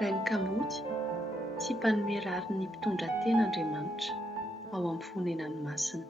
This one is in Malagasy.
Rain'ny Kamoty, tsy mpanome rary ny mpitondra tena Andriamanitra ao amin'ny fonenan'ny masina.